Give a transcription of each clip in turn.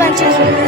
ben çekiyorum.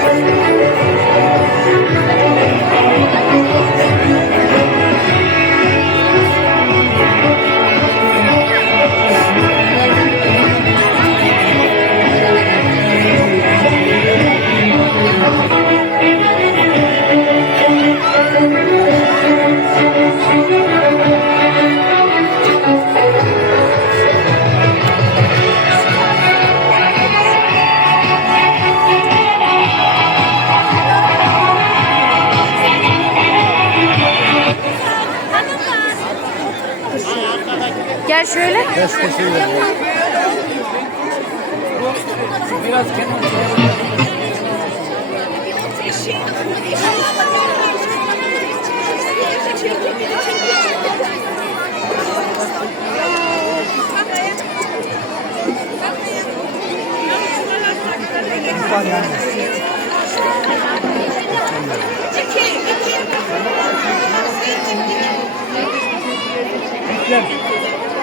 Gel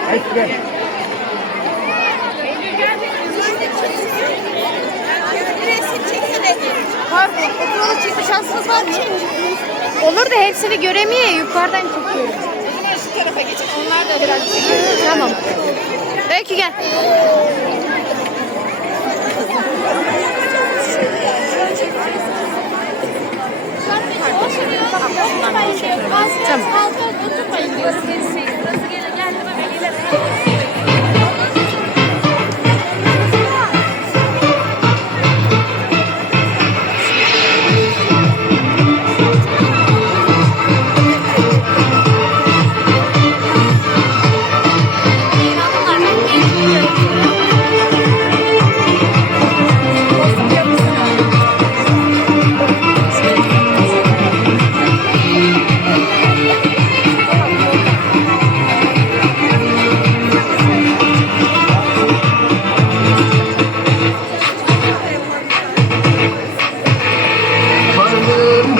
şöyle. Pardon, fotoğrafı çekme şansınız var mı? Olur da hepsini göremiyor, yukarıdan çekiyorum. Şu tarafa geçin. Onlar da biraz çekiyor. Tamam. Öykü gel. Tamam.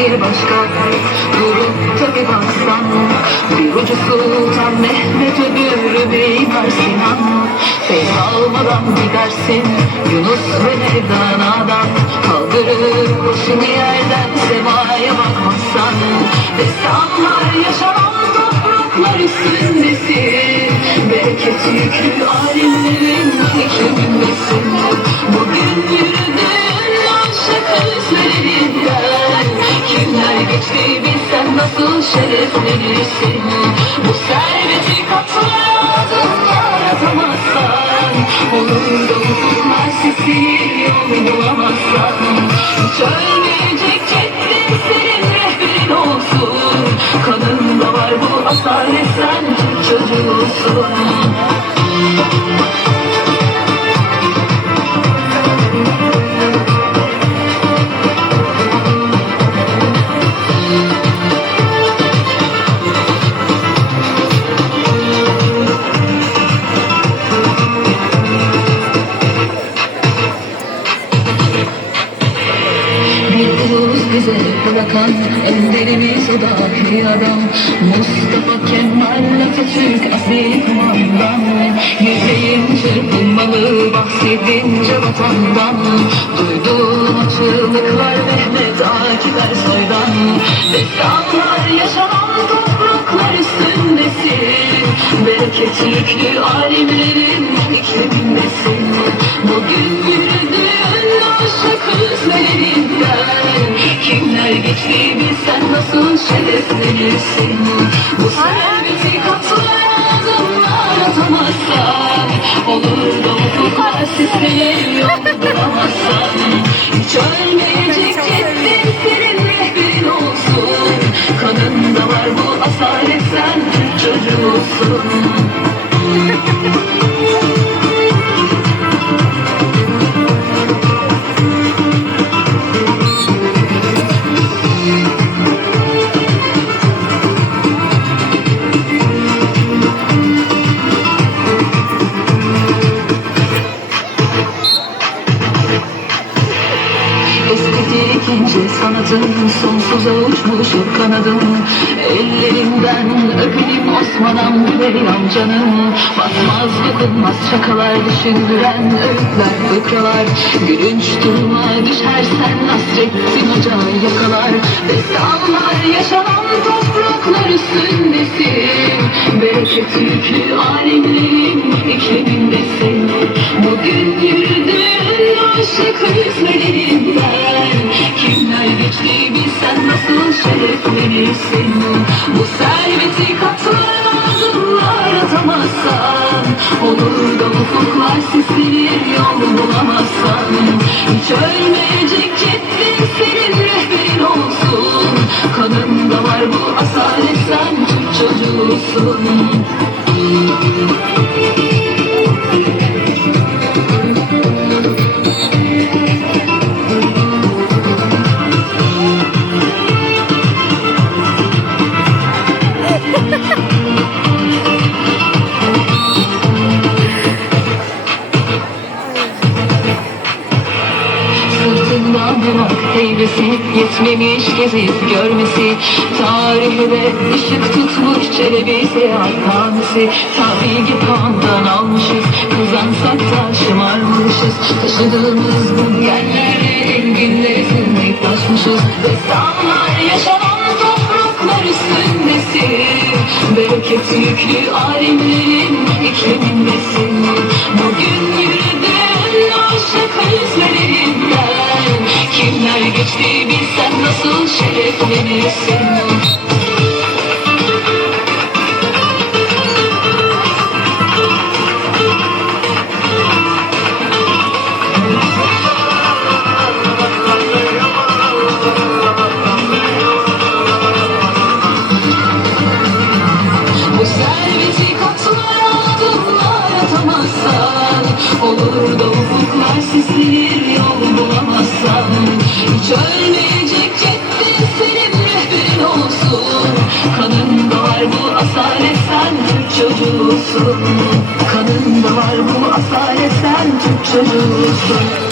Bir başka Durupta bir aslan Bir ucu Sultan Mehmet öbürü Mimar Sinan. Feyz almadan gidersin Yunus ve Mevlana'dan Kaldırır başını yerden Semaya bakmazsan Destanlar yaşanan topraklar üstündesin. Bereket yüklü alimlerin geçti bilsen nasıl şereflenirsin? Bu serveti katlara adımlar atamazsan Olur da ufuklar sesini yol bulamazsan. Hiç ölmeyecek ceddin senin rehberin olsun. Kanında var bu asalet sen çocuğusun bize bırakan önderimiz o dahi adam Mustafa Kemal Atatürk asil kumandan Yüreğim çırpınmalı bahsedince vatandan. Duyduğum açılıklar Mehmet Akif Ersoy'dan Destanlar yaşanan topraklar üstündesin. Bereket yüklü alimlerin bilsen nasıl şereflenirsin Bu serveti katlayan adımlar atamazsan Olur da sislenir yol sanatım Sonsuza uçmuş kanadım Ellerinden öpelim Osman'ım Perihan canım Basmaz dokunmaz şakalar Düşündüren öğütler fıkralar. Gülünç duruma düşersen Nasrettin Hoca yakalar. Destanlar yaşanan topraklar üstündesin. Bereket yükü alemlerin iklimindesin Bugün yürüdüğün aşık izlerinden şereflenirsin Bu serveti katlarına adımlar atamazsan Olur da ufuklar sislenir yol bulamazsan. Hiç ölmeyecek ceddin senin rehberin olsun. Kanında var bu asalet sen Türk çocuğusun. Sırtından Yetmemiş gezip görmesi Tarihe de ışık tutmuş Çelebi seyahathanesi Ta bilgi kandan almışız Kazansak da şımarmışız Taşıdığımız bu yerlere Enginlere sığmayıp taşmışız Destanlar yaşanan topraklar üstündesin Bereket yüklü alemlerin iklimindesin Kimler geçti bilsen nasıl şereflenirsin çocuğusun Kanında var bu asalet sen Türk çocuğusun